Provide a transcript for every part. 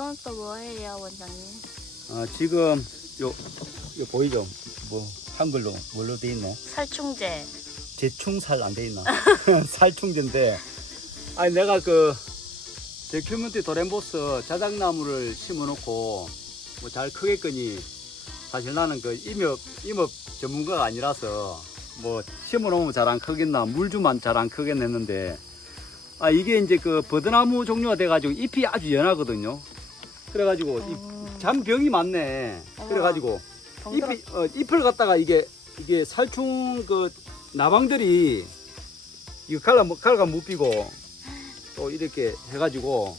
이건 또 뭐예요, 원장님? 어, 지금 요, 요 보이죠? 뭐 한글로 뭘로 돼 있노? 살충제. 제충살 안 돼 있나? 살충제인데 아니 내가 그 데큐멘트 도렌보스 자작나무를 심어놓고 뭐 잘 크겠거니 사실 나는 그 임업 임업 전문가가 아니라서 뭐 심어놓으면 잘 안 크겠나 물 주면 잘 안 크겠는데 아 이게 이제 그 버드나무 종류가 돼가지고 잎이 아주 연하거든요. 그래가지고 이 음, 잔병이 많네. 그래가지고 덩그러- 잎이, 어, 잎을 갖다가 이게 이게 살충 그 나방들이 이거 갈라 갈가 못 피고 또 이렇게 해가지고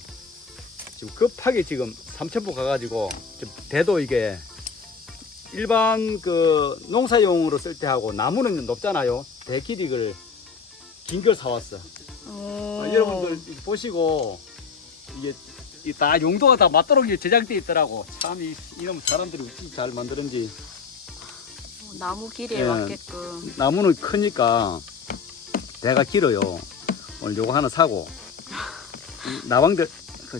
지금 급하게 지금 삼천포 가가지고 지금 대도 이게 일반 그 농사용으로 쓸 때 하고 나무는 높잖아요. 대기릭을 긴 걸 사왔어. 오. 아, 여러분들 보시고 이게 이 다 용도가 다 맞도록 제작돼 있더라고. 참 이 이놈 사람들이 어찌 잘 만드는지. 어, 나무 길이에 예. 맞게끔. 나무는 크니까 대가 길어요. 오늘 요거 하나 사고 이 나방들 그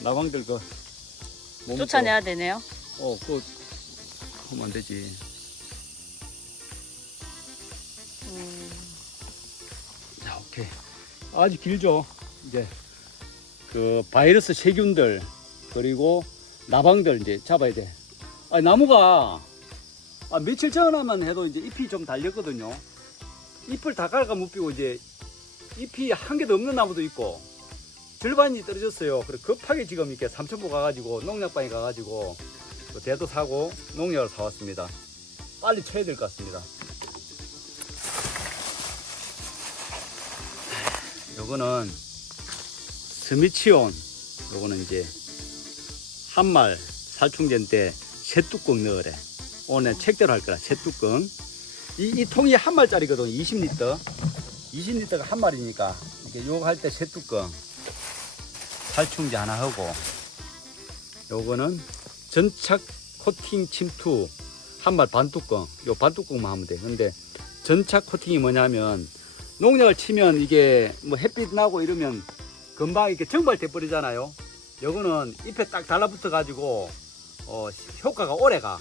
나방들 그몸 쫓아내야 되네요. 또, 어, 그거 하면 안 되지. 음, 자, 오케이. 아주 길죠. 이제 그 바이러스 세균들 그리고 나방들 이제 잡아야 돼. 아, 나무가 아, 며칠 전에만 해도 이제 잎이 좀 달렸거든요. 잎을 다 갈아 묻히고 이제 잎이 한 개도 없는 나무도 있고 절반이 떨어졌어요. 그래 급하게 지금 이렇게 삼천포 가가지고 농약방에 가가지고 그 대도 사고 농약을 사왔습니다. 빨리 쳐야 될 것 같습니다. 요거는 스미치온 요거는 이제 한말 살충제인데 새 뚜껑 넣으래. 오늘 책대로 할 거라 새 뚜껑. 이, 이 통이 한 말짜리거든 20리터. 20리터가 한 말이니까 이게 요거 할 때 새 뚜껑 살충제 하나 하고 요거는 전착 코팅 침투 한 말 반 뚜껑. 요 반 뚜껑만 하면 돼. 근데 전착 코팅이 뭐냐면 농약을 치면 이게 뭐 햇빛 나고 이러면 금방 이렇게 정발돼 버리잖아요. 요거는 잎에 딱 달라붙어 가지고 어, 효과가 오래가.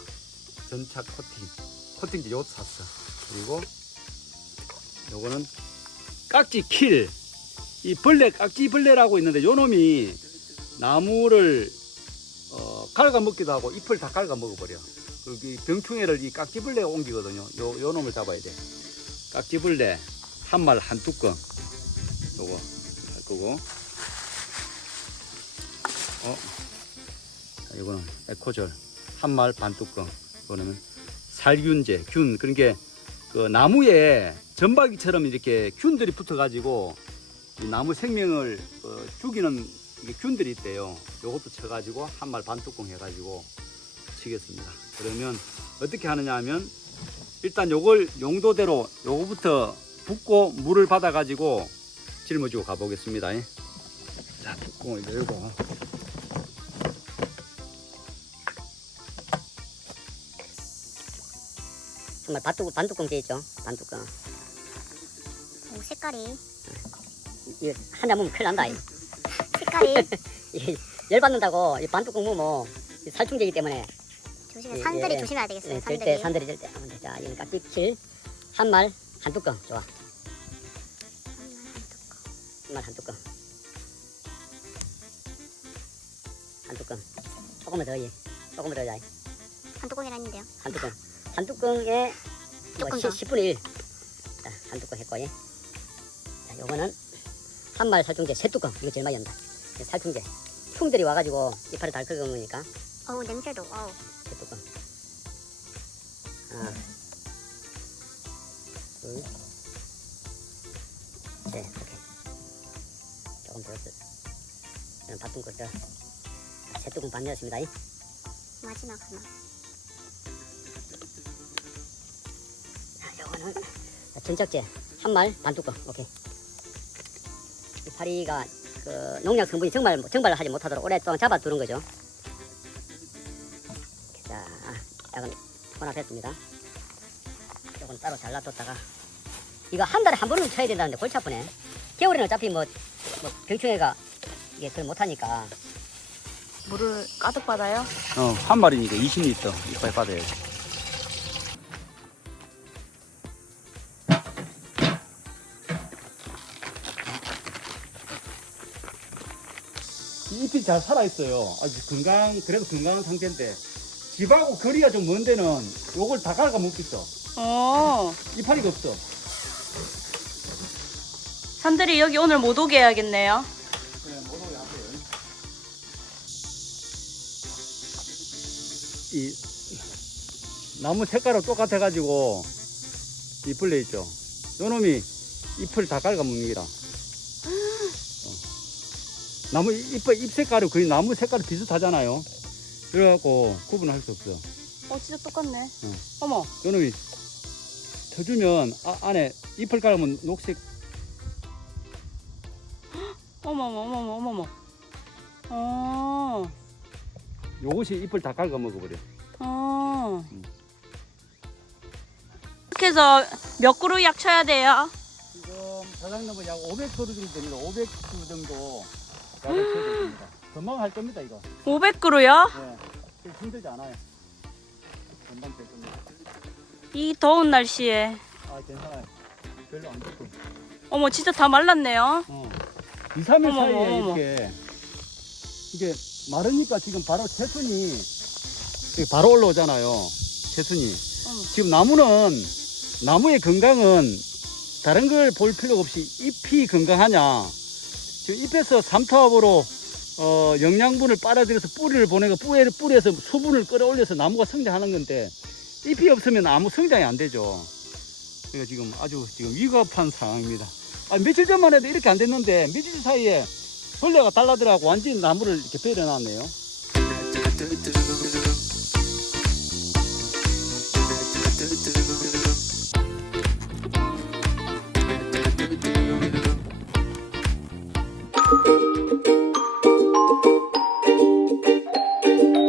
전착 코팅. 코팅제 요것도 샀어. 그리고 요거는 깍지 킬. 이 벌레 깍지 벌레라고 있는데 요 놈이 나무를 어, 갉아 먹기도 하고 잎을 다 갉아 먹어버려. 그리고 이 병충해를 이 깍지벌레가 옮기거든요. 요, 요 놈을 잡아야 돼. 깍지벌레 한 말 한 뚜껑 요거 할 거고 어 자, 이거는 에코절 한말 반 뚜껑 이거는 살균제 균 그러니까 그 나무에 전박이처럼 이렇게 균들이 붙어 가지고 나무 생명을 어, 죽이는 균들이 있대요 요것도 쳐 가지고 한 말 반 뚜껑 해 가지고 치겠습니다 그러면 어떻게 하느냐 하면 일단 요걸 용도대로 요거부터 붓고 물을 받아 가지고 짊어지고 가보겠습니다. 예. 자, 뚜껑을 열고. 정말 반뚜껑, 반뚜껑 돼 있죠. 반뚜껑. 오, 색깔이 이거 한잔 먹으면 큰일 난다. 이. 색깔이 이게 열받는다고 이 반뚜껑 먹으면 이 살충제이기 때문에 조심해 예, 산들이 예. 조심해야 되겠어요 예, 산들이 절대 산들이 절대 안 돼. 자, 이건 깍지칠 한 말 한 뚜껑 좋아. 한 말 한 뚜껑. 한 뚜껑. 조금만 더 해. 조금만 더 해. 한 뚜껑이라 했는데요 한 뚜껑. 한 뚜껑에 뭐 조금 10, 더. 10분의 1. 자, 한 뚜껑 했고, 예. 자, 요거는 한말 살충제 세 뚜껑. 이거 제일 많이 한다. 살충제. 충들이 와가지고 이파리 달 긁으니까 어우 냄새도 어우 세 뚜껑. 하나, 둘, 셋. 오케이. 조금 더. 저는 반 뚜껑 더. 자, 세 뚜껑 반 넣었습니다. 이. 마지막 하나 전착제. 한 말 반 뚜껑 오케이. 이 파리가 그 농약 성분이 정말 정발을 하지 못하도록 오랫동안 잡아두는 거죠. 자 약은 혼합했습니다. 요건 따로 잘라뒀다가 이거 한 달에 한 번은 쳐야 된다는데 골치 아프네. 겨울에는 어차피 뭐, 뭐 병충해가 이게 덜 못하니까. 물을 가득 받아요? 어, 한 마리니까 20리터 이빨 받아야지. 잎이 잘 살아있어요. 아주 건강, 그래도 건강한 상태인데, 집하고 거리가 좀 먼 데는 요걸 다 갈아 먹겠어. 어. 이파리가 없어. 산들이 여기 오늘 못 오게 해야겠네요. 네, 못 오게 하세요. 이 나무 색깔하고 똑같아가지고 잎을 내 있죠. 요 놈이 잎을 다 갉아 먹는 기라. 어. 나무 잎, 잎 색깔이 거의 나무 색깔이 비슷하잖아요. 그래갖고 구분할 수 없어. 어, 진짜 똑같네. 응. 어머. 요 놈이 터주면 아, 안에 잎을 깔으면 녹색 어머, 어머, 어머, 어머, 어머. 어. 요것이 잎을 다 갉아 먹어버려. 어. 음. 이렇게 해서 몇 그루 약 쳐야 돼요? 지금 사장님은 약 500kg 정도 됩니다. 500kg 정도 금방 할 겁니다, 이거. 500그루요? 네. 그렇게 힘들지 않아요. 금방 될 겁니다. 이 더운 날씨에. 아, 괜찮아요. 별로 안 덥고. 어머, 진짜 다 말랐네요. 어. 2, 3일 어머, 사이에 어머, 어머. 이렇게 이게 마르니까 지금 바로 채순이 이게 바로 올라오잖아요. 채순이. 어머. 지금 나무는 나무의 건강은 다른 걸 볼 필요가 없이 잎이 건강하냐. 지금 잎에서 삼투압으로 어, 영양분을 빨아들여서 뿌리를 보내고 뿌리를 뿌리에서 수분을 끌어올려서 나무가 성장하는 건데 잎이 없으면 아무 성장이 안 되죠. 그러니까 지금 아주 지금 위급한 상황입니다. 아, 며칠 전만 해도 이렇게 안 됐는데 며칠 사이에 벌레가 달라들어가고 완전히 나무를 이렇게 베려놨네요.